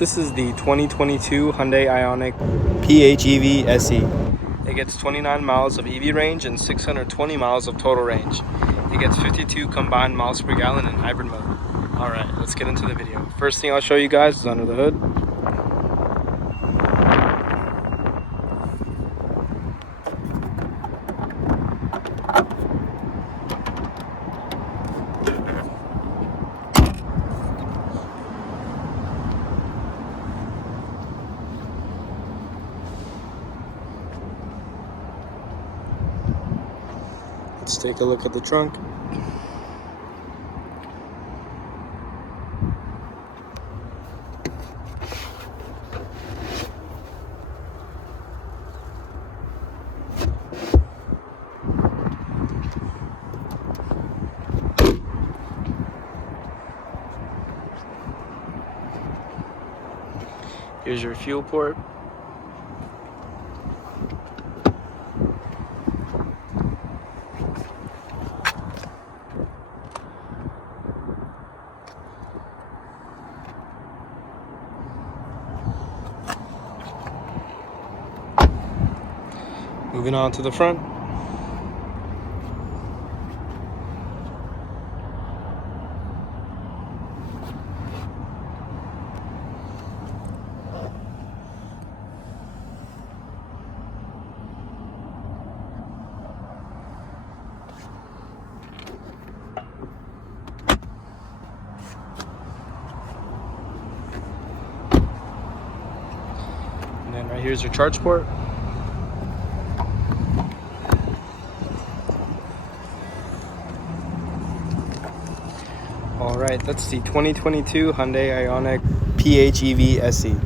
This is the 2022 Hyundai Ioniq PHEV SE. It gets 29 miles of EV range and 620 miles of total range. It gets 52 combined miles per gallon in hybrid mode. Alright, let's get into the video. First thing I'll show you guys is under the hood. Let's take a look at the trunk. Here's your fuel port. Moving on to the front. And then right here's your charge port. Alright, that's the 2022 Hyundai Ioniq PHEV SE.